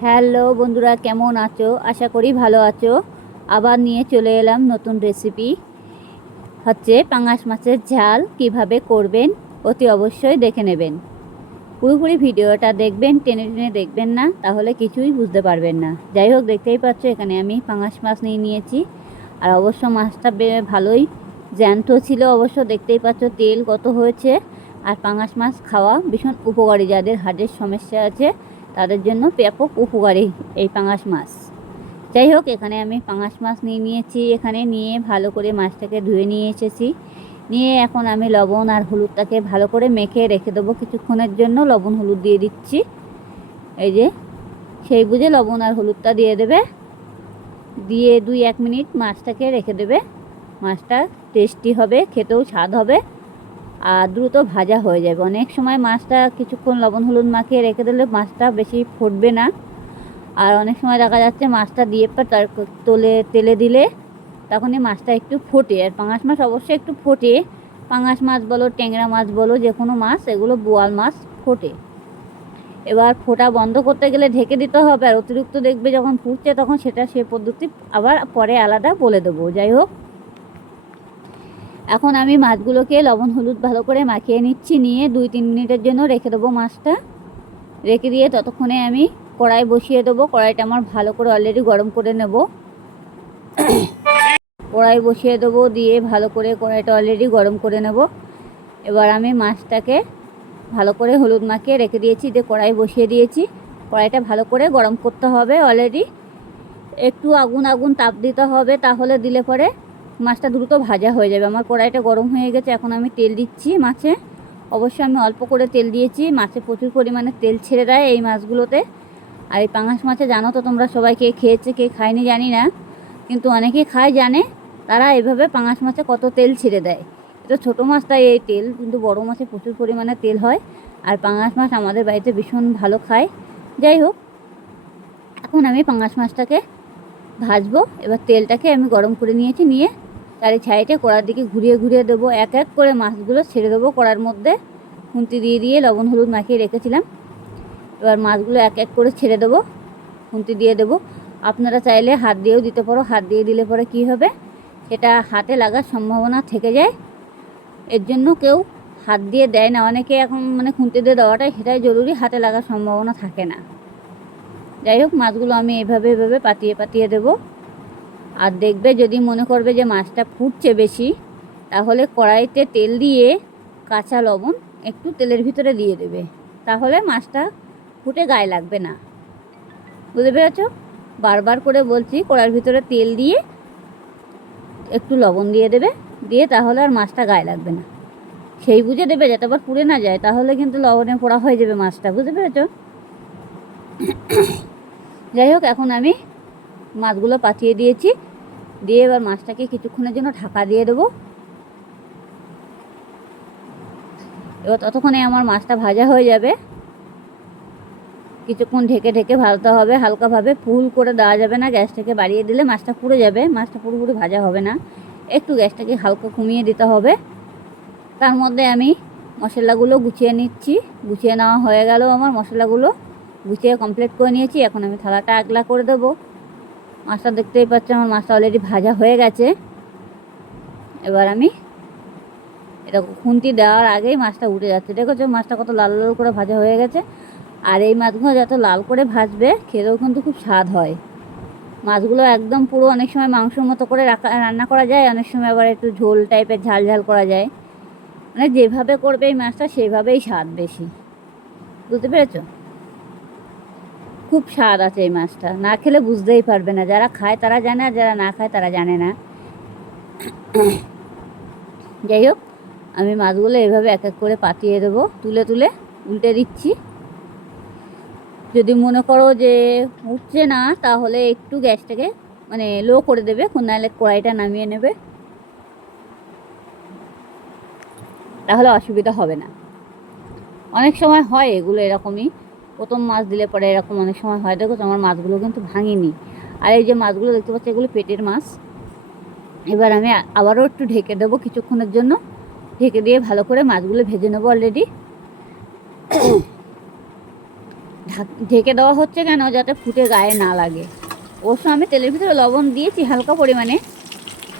Hello বন্ধুরা, কেমন আছো? আশা করি ভালো আছো। আবার নিয়ে চলে এলাম নতুন রেসিপি, হচ্ছে পাঙাশ মাছের ঝাল। কিভাবে করবেন অতি অবশ্যই দেখে নেবেন। পুরোপুরি ভিডিওটা দেখবেন, টেনে টেনে দেখবেন না, তাহলে কিছুই বুঝতে পারবেন না। যাই হোক, দেখতেই পাচ্ছ এখানে আমি পাঙাশ মাছ নিয়ে নিয়েছি। আর অবশ্য মাছটা ভালোই জ্যান্ত ছিল। অবশ্য দেখতেই পাচ্ছ তেল কত হয়েছে। আর পাঙাশ মাছ খাওয়া ভীষণ উপকারী, যাদের হার্টের সমস্যা আছে তাদের জন্য ব্যাপক উপকারী এই পাঙাশ মাছ। যাই হোক, এখানে আমি পাঙাশ মাছ নিয়ে নিয়েছি। এখানে নিয়ে ভালো করে মাছটাকে ধুয়ে নিয়ে এসেছি। নিয়ে এখন আমি লবণ আর হলুদটাকে ভালো করে মেখে রেখে দেবো কিছুক্ষণের জন্য। লবণ হলুদ দিয়ে দিচ্ছি, এই যে সেই বুঝে লবণ আর হলুদটা দিয়ে দেবে। দিয়ে 2-1 মিনিট মাছটাকে রেখে দেবে। মাছটা টেস্টি হবে, খেতেও স্বাদ হবে আর দ্রুত ভাজা হয়ে যাবে। অনেক সময় মাছটা কিছুক্ষণ লবণ হলুদ মাখিয়ে রেখে দিলে মাছটা বেশি ফুটবে না। আর অনেক সময় দেখা যাচ্ছে মাছটা দিয়ে তার তেলে দিলে তখনই মাছটা একটু ফোটে। আর পাঙাশ মাছ অবশ্যই একটু ফোটে। পাঙাশ মাছ বলো, ট্যাংরা মাছ বলো, যে কোনো মাছ, এগুলো বোয়াল মাছ ফোটে। এবার ফোটা বন্ধ করতে গেলে ঢেকে দিতে হবে। আর অতিরিক্ত দেখবে যখন ফুটছে তখন সে পদ্ধতি আবার পরে আলাদা বলে দেবো। যাই হোক, এখন আমি মাছগুলোকে লবণ হলুদ ভালো করে মাখিয়ে নিচ্ছি। নিয়ে 2-3 মিনিটের জন্য রেখে দেবো মাছটা। রেখে দিয়ে ততক্ষণে আমি কড়াই বসিয়ে দেবো। কড়াইটা আমার ভালো করে অলরেডি গরম করে নেব। কড়াই বসিয়ে দেবো, দিয়ে ভালো করে কড়াইটা অলরেডি গরম করে নেব। এবার আমি মাছটাকে ভালো করে হলুদ মাখিয়ে রেখে দিয়েছি, দিয়ে কড়াই বসিয়ে দিয়েছি। কড়াইটা ভালো করে গরম করতে হবে। অলরেডি একটু আগুন আগুন তাপ দিতে হবে, তাহলে দিলে পরে মাছটা দ্রুত ভাজা হয়ে যাবে। আমার কড়াইটা গরম হয়ে গেছে। এখন আমি তেল দিচ্ছি মাছে। অবশ্যই আমি অল্প করে তেল দিয়েছি। মাছে প্রচুর পরিমাণে তেল ছেড়ে দেয় এই মাছগুলোতে। আর এই পাঙাশ মাছে জানো তো তোমরা সবাই, কে খেয়েছে কে খায়নি জানি না, কিন্তু অনেকে খায় জানে। তারা এভাবে পাঙাশ মাছে কত তেল ছেড়ে দেয়। এটা ছোটো মাছ তাই এই তেল, কিন্তু বড়ো মাছে প্রচুর পরিমাণে তেল হয়। আর পাঙাশ মাছ আমাদের বাড়িতে ভীষণ ভালো খায়। যাই হোক, এখন আমি পাঙাশ মাছটাকে ভাজবো। এবার তেলটাকে আমি গরম করে নিয়েছি। নিয়ে তার ছাইটে কড়ার দিকে ঘুরিয়ে ঘুরিয়ে দেবো। এক এক করে মাছগুলো ছেড়ে দেবো কড়ার মধ্যে। খুন্তি দিয়ে দিয়ে লবণ হলুদ মাখিয়ে রেখেছিলাম। এবার মাছগুলো এক এক করে ছেড়ে দেবো, খুন্তি দিয়ে দেবো। আপনারা চাইলে হাত দিয়েও দিতে পারো। হাত দিয়ে দিলে পরে কী হবে, সেটা হাতে লাগার সম্ভাবনা থেকে যায়। এর জন্য কেউ হাত দিয়ে দেয় না। অনেকে এখন খুন্তি দিয়ে দেওয়াটাই সেটাই জরুরি, হাতে লাগার সম্ভাবনা থাকে না। যাই হোক, মাছগুলো আমি এভাবে পাতিয়ে পাতিয়ে দেবো। আর দেখবে, যদি মনে করবে যে মাছটা ফুটছে বেশি, তাহলে কড়াইতে তেল দিয়ে কাঁচা লবণ একটু তেলের ভিতরে দিয়ে দেবে, তাহলে মাছটা ফুটে গায়ে লাগবে না। বুঝতে পেরেছ? বারবার করে বলছি, কড়াইয়ের ভিতরে তেল দিয়ে একটু লবণ দিয়ে দেবে, দিয়ে তাহলে আর মাছটা গায়ে লাগবে না। সেই বুঝে দেবে যাতে আবার পুড়ে না যায়, তাহলে কিন্তু লবণে পোড়া হয়ে যাবে মাছটা। বুঝতে পেরেছ? যাই হোক, এখন আমি মাছগুলো পাঠিয়ে দিয়েছি। দিয়ে এবার মাছটাকে কিছুক্ষণের জন্য ঢাকা দিয়ে দেবো। এবার ততক্ষণে আমার মাছটা ভাজা হয়ে যাবে। কিছুক্ষণ ঢেকে ঢেকে ভাজতে হবে হালকাভাবে, ফুল করে দেওয়া যাবে না। গ্যাসটাকে বাড়িয়ে দিলে মাছটা পুড়ে যাবে, মাছটা পুরোপুরি ভাজা হবে না। একটু গ্যাসটাকে হালকা কমিয়ে দিতে হবে। তার মধ্যে আমি মশলাগুলো গুছিয়ে নিচ্ছি। গুছিয়ে নেওয়া হয়ে গেল, আমার মশলাগুলো গুছিয়ে কমপ্লিট করে নিয়েছি। এখন আমি থালাটা আগলা করে দেবো। মাছটা দেখতেই পাচ্ছ, আমার মাছটা অলরেডি ভাজা হয়ে গেছে। এবার আমি এটা খুন্তি দেওয়ার আগেই মাছটা উঠে যাচ্ছে। দেখেছো মাছটা কত লাল লাল করে ভাজা হয়ে গেছে। আর এই মাছগুলো যত লাল করে ভাজবে, খেতেও কিন্তু খুব স্বাদ হয়। মাছগুলো একদম পুরো, অনেক সময় মাংসর মতো করে রান্না করা যায়, অনেক সময় আবার একটু ঝোল টাইপের ঝাল ঝাল করা যায়। যেভাবে করবে এই মাছটা সেইভাবেই স্বাদ বেশি। বুঝতে পেরেছো? খুব স্বাদ আছে এই মাছটা, না খেলে বুঝতেই পারবে না। যারা খায় তারা জানে, আর যারা না খায় তারা জানে না। যাই হোক, আমি মাছগুলো এভাবে এক এক করে পাতিয়ে দেবো, তুলে তুলে উল্টে দিচ্ছি। যদি মনে করো যে উঠছে না, তাহলে একটু গ্যাসটাকে লো করে দেবে, নাহলে কড়াইটা নামিয়ে নেবে, তাহলে অসুবিধা হবে না। অনেক সময় হয় এগুলো এরকমই, প্রথম মাছ দিলে পরে এরকম অনেক সময় হয়। দেখো আমার মাছগুলো কিন্তু ভাঙিনি। আর এই যে মাছগুলো দেখতে পাচ্ছি, এগুলো পেটের মাছ। এবার আমি আবারও একটু ঢেকে দেবো কিছুক্ষণের জন্য। ঢেকে দিয়ে ভালো করে মাছগুলো ভেজে নেবো। অলরেডি ঢেকে দেওয়া হচ্ছে কেন, যাতে ফুটে গায়ে না লাগে। অবশ্য আমি তেলের ভিতরে লবণ দিয়েছি হালকা পরিমাণে,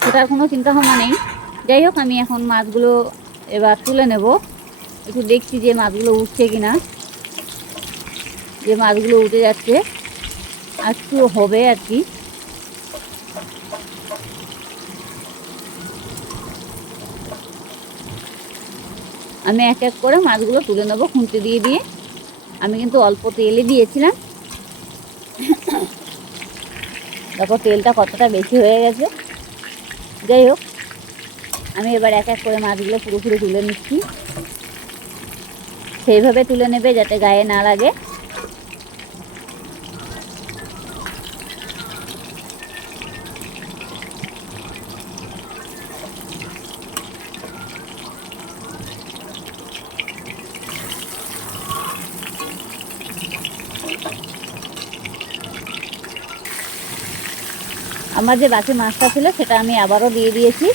সেটার কোনো চিন্তা ভাবনা নেই। যাই হোক, আমি এখন মাছগুলো এবার তুলে নেব। একটু দেখছি যে মাছগুলো উঠছে কিনা। যে মাছগুলো উঠে যাচ্ছে, আর একটু হবে আর কি। আমি এক এক করে মাছগুলো তুলে নেবো খুন্তি দিয়ে দিয়ে। আমি কিন্তু অল্প তেলে দিয়েছিলাম, তারপর তেলটা কতটা বেশি হয়ে গেছে। যাই হোক, আমি এবার এক এক করে মাছগুলো পুরোপুরি তুলে নিচ্ছি। সেইভাবে তুলে নেবে যাতে গায়ে না লাগে। আমার যে বাকি মাছটা ছিল সেটা আমি আবারও দিয়ে দিয়েছি।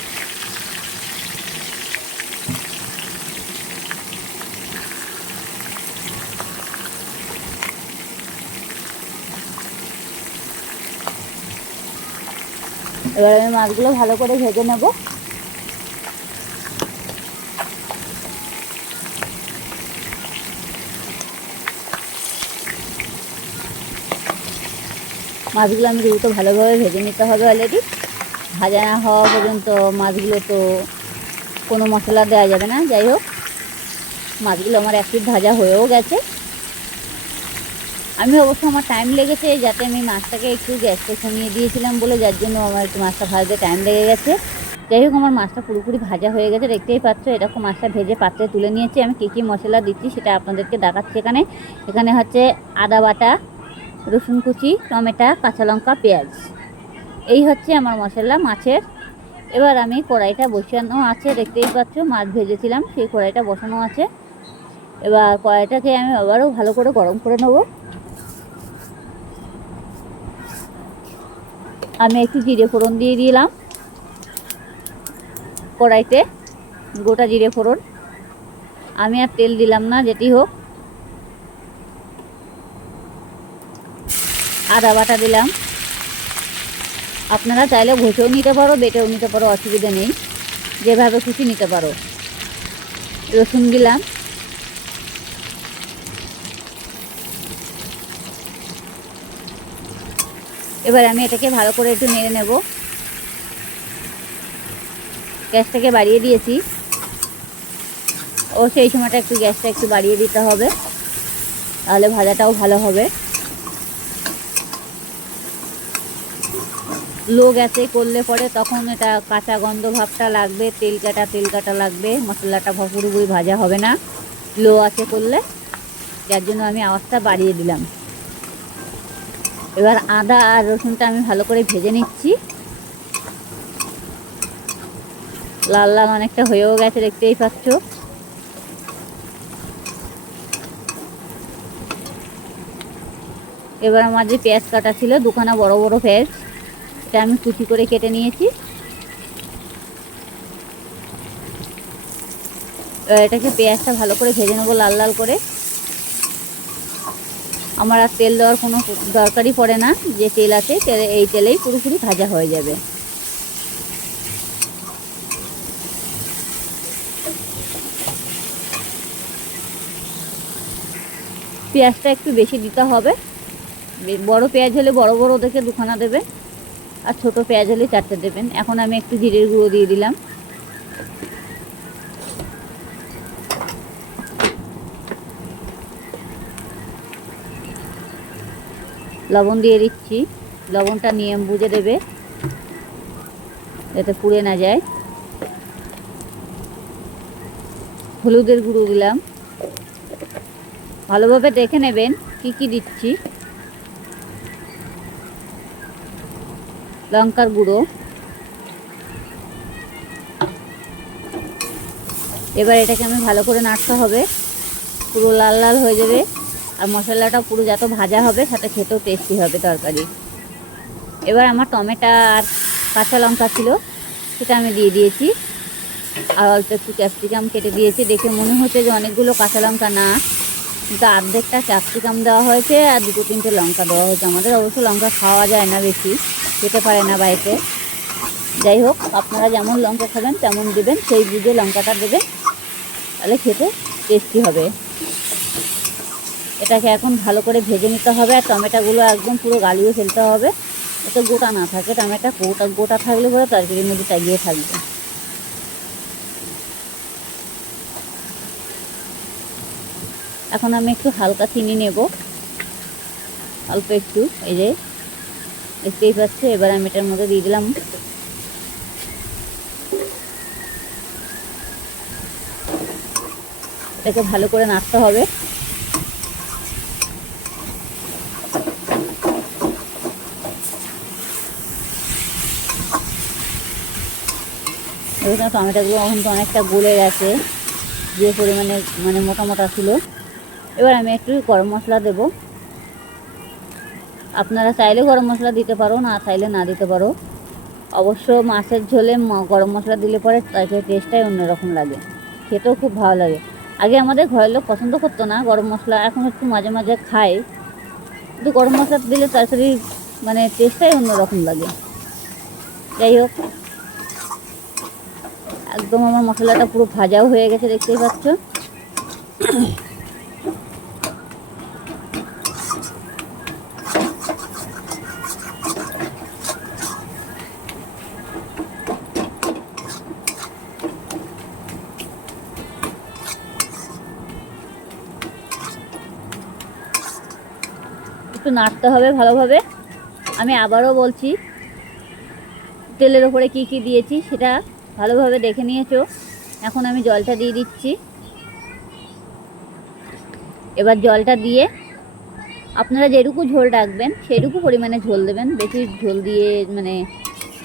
এবার আমি মাছগুলো ভালো করে ভেজে নেব। মাছগুলো আমি দ্রুত ভালোভাবে ভেজে নিতে হবে। অলরেডি ভাজা না হওয়া পর্যন্ত মাছগুলো তো কোনো মশলা দেওয়া যাবে না। যাই হোক, মাছগুলো আমার এক পিঠ ভাজা হয়েও গেছে। আমি অবশ্য আমার টাইম লেগেছে, যাতে আমি মাছটাকে একটু গ্যাসটা কমিয়ে দিয়েছিলাম বলে, যার জন্য আমার একটু মাছটা ভাজতে টাইম লেগে গেছে। যাই হোক, আমার মাছটা পুরোপুরি ভাজা হয়ে গেছে, দেখতেই পাচ্ছ। এরকম মাছটা ভেজে পাত্রে তুলে নিয়েছি। আমি কী কী মশলা দিচ্ছি সেটা আপনাদেরকে দেখাচ্ছি। এখানে হচ্ছে আদা বাটা, রসুন কুচি, টমেটো, কাঁচা লঙ্কা, পেঁয়াজ। এই হচ্ছে আমার মশলা মাছের। এবার আমি কড়াইটা বসানো আছে, দেখতেই পাচ্ছ। মাছ ভেজেছিলাম, সেই কড়াইটা বসানো আছে। এবার কড়াইটাকে আমি আবারও ভালো করে গরম করে নেব। আমি একটু জিরে ফোড়ন দিয়ে দিলাম কড়াইতে, গোটা জিরে ফোড়ন। আমি আর তেল দিলাম না, যেটি হোক। আদা বাটা দিলাম। আপনারা চাইলে ঘষেও নিতে পারো, বেটেও নিতে পারো, অসুবিধা নেই, যেভাবে খুশি নিতে পারো। রসুন দিলাম। এবার আমি এটাকে ভালো করে একটু নেড়ে নেব। গ্যাসটাকে বাড়িয়ে দিয়েছি, ও সেই সময়টা একটু গ্যাসটা একটু বাড়িয়ে দিতে হবে, তাহলে ভাজাটাও ভালো হবে। লো গ্যাসে করলে পরে তখন এটা কাঁচা গন্ধ ভাবটা লাগবে, তেল কাটা লাগবে, মশলাটা পুরোপুরি ভাজা হবে না লো আছে করলে। যার জন্য আমি আওয়াজটা বাড়িয়ে দিলাম। এবার আদা আর রসুনটা আমি ভালো করে ভেজে নিচ্ছি। লাল লাল অনেকটা হয়েও গেছে, দেখতেই পাচ্ছ। এবার আমার যে পেঁয়াজ কাটা ছিল, দুখানা বড় বড় পেঁয়াজ, এটা আমি কুচি করে কেটে নিয়েছি। এটাকে পেঁয়াজটা ভালো করে ভেজে নেবো লাল লাল করে। আমার আর তেল দেওয়ার কোনো দরকারই পড়ে না, যে তেল আছে এই তেলেই পুরোপুরি ভাজা হয়ে যাবে। পেঁয়াজটা একটু বেশি দিতে হবে। বড় পেঁয়াজ হলে বড় বড় দেখে দুখানা দেবেন, আর ছোট পেঁয়াজ হলে 4টে দেবেন। এখন আমি একটু জিরের গুঁড়ো দিয়ে দিলাম। লবণ দিয়ে দিচ্ছি। লবণটা নিয়ম বুঝে দেবে, যাতে পুড়ে না যায়। হলুদের গুঁড়ো দিলাম। ভালোভাবে দেখে নেবেন কি কি দিচ্ছি। লঙ্কার গুঁড়ো। এবার এটাকে আমি ভালো করে নাড়তে হবে, পুরো লাল লাল হয়ে যাবে। আর মশলাটা পুরো যত ভাজা হবে, সাথে খেতেও টেস্টি হবে তরকারি। এবার আমার টমেটো আর কাঁচা লঙ্কা ছিল, সেটা আমি দিয়ে দিয়েছি। আর অল্প একটু ক্যাপসিকাম কেটে দিয়েছি। দেখে মনে হচ্ছে যে অনেকগুলো কাঁচা লঙ্কা, না, কিন্তু অর্ধেকটা ক্যাপসিকাম দেওয়া হয়েছে আর 2-3টে লঙ্কা দেওয়া হয়েছে। আমাদের অবশ্য লঙ্কা খাওয়া যায় না, বেশি খেতে পারে না বাড়িতে। যাই হোক, আপনারা যেমন লঙ্কা খাবেন তেমন দেবেন, সেই বুঝে লঙ্কাটা দেবেন, তাহলে খেতে টেস্টি হবে। এটাকে এখন ভালো করে ভেজে নিতে হবে। আর টমেটোগুলো একদম পুরো গালিয়ে ফেলতে হবে, যাতে গোটা না থাকে। টমেটো গোটা থাকলে পরে তরকারির মধ্যে টাইগিয়ে থাকবে। এখন আমি একটু হালকা চিনি নেব, অল্প একটু, এই যে দেখতেই পাচ্ছে। এবার আমি এটার মধ্যে দিয়ে দিলাম। এটাকে ভালো করে নাড়তে হবে। এবার টমেটোগুলো এখন তো অনেকটা গলে গেছে, যে পরিমাণে মানে মোটা মোটা ছিল। এবার আমি একটু গরম মশলা দেব। আপনারা চাইলে গরম মশলা দিতে পারো, না চাইলে না দিতে পারো। অবশ্য মাছের ঝোলে গরম মশলা দিলে পরে তাকে টেস্টটাই অন্যরকম লাগে, খেতেও খুব ভালো লাগে। আগে আমাদের ঘরের লোক পছন্দ করতো না গরম মশলা, এখন একটু মাঝে মাঝে খায়, কিন্তু গরম মশলা দিলে তরকারি মানে টেস্টটাই অন্যরকম লাগে। যাই হোক, একদম আমার মশলাটা পুরো ভাজাও হয়ে গেছে, দেখতেই পাচ্ছ। একটু নাড়তে হবে ভালোভাবে। আমি আবারও বলছি, তেলের ওপরে কি কি দিয়েছি সেটা ভালোভাবে দেখে নিয়েছো। এখন আমি জলটা দিয়ে দিচ্ছি। এবার জলটা দিয়ে আপনারা যেটুকু ঝোল রাখবেন সেইটুকু পরিমাণে ঝোল দেবেন। বেশি ঝোল দিয়ে মানে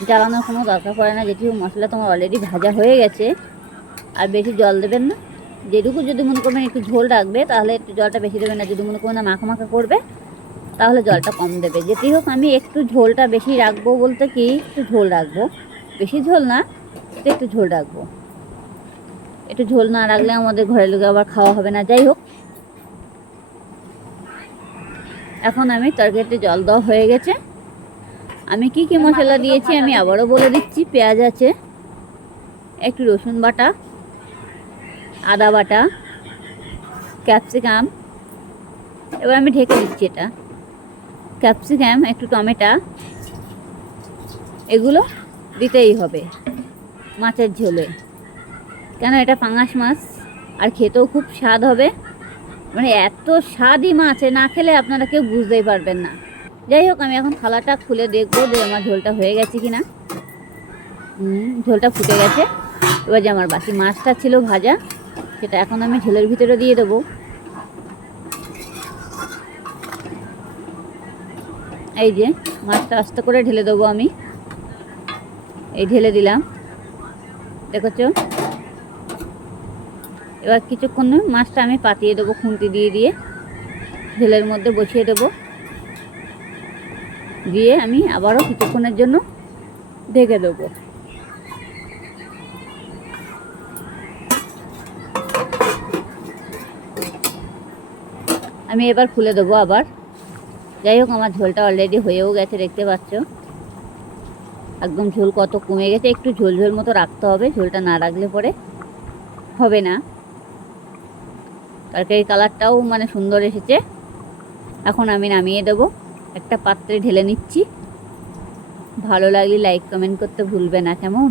জ্বালানোর কোনো দরকার পড়ে না, যেহেতু মশলা তোমার অলরেডি ভাজা হয়ে গেছে। আর বেশি জল দেবেন না। যেটুকু যদি মনে করবেন একটু ঝোল রাখবে, তাহলে একটু জলটা বেশি দেবেন। না যদি মনে করবেন না মাখা মাখা করবে, তাহলে জলটা কম দেবে। যেতেই হোক, আমি একটু ঝোলটা বেশি রাখবো বলতে কি, একটু ঝোল রাখবো, বেশি ঝোল না, একটু ঝোল রাখবো। একটু ঝোল না রাখলে আমাদের ঘরের লোকে আবার খাওয়া হবে না। যাই হোক, এখন আমি তরকারিতে জল দেওয়া হয়ে গেছে। আমি কি কি মশলা দিয়েছি আমি আবারও বলে দিচ্ছি। পেঁয়াজ আছে, একটু রসুন বাটা, আদা বাটা, ক্যাপসিকাম। এবার আমি ঢেকে দিচ্ছি এটা। ক্যাপসিকাম, একটু টমেটো, এগুলো দিতেই হবে মাছের ঝোলে, কেন এটা পাঙাশ মাছ, আর খেতেও খুব স্বাদ হবে। মানে এত স্বাদই মাছ, না খেলে আপনারা কেউ বুঝতেই পারবেন না। যাই হোক, আমি এখন থালাটা খুলে দেখবো যে আমার ঝোলটা হয়ে গেছে কিনা। ঝোলটা ফুটে গেছে। এবার যে আমার বাকি মাছটা ছিল ভাজা, সেটা এখন আমি ঝোলের ভিতরে দিয়ে দেবো। এই যে মাছটা আস্তে করে ঢেলে দেবো আমি। এই ঢেলে দিলাম, দেখেছো। এবার কিছুক্ষণ মাছটা আমি পাতিয়ে দেবো, খুন্তি দিয়ে দিয়ে ঝোলের মধ্যে বসিয়ে দেবো। দিয়ে আমি আবারও কিছুক্ষণের জন্য ঢেকে দেবো। আমি এবার খুলে দেবো আবার। যাই হোক, আমার ঝোলটা অলরেডি হয়েও গেছে, দেখতে পাচ্ছ। একদম ঝোল কত কমে গেছে। একটু ঝোল ঝোল মতো রাখতে হবে, ঝোলটা না রাখলে পরে হবে না। তরকারির কালারটাও মানে সুন্দর এসেছে। এখন আমি নামিয়ে দেবো, একটা পাত্রে ঢেলে নিচ্ছি। ভালো লাগলে লাইক কমেন্ট করতে ভুলবে না, কেমন।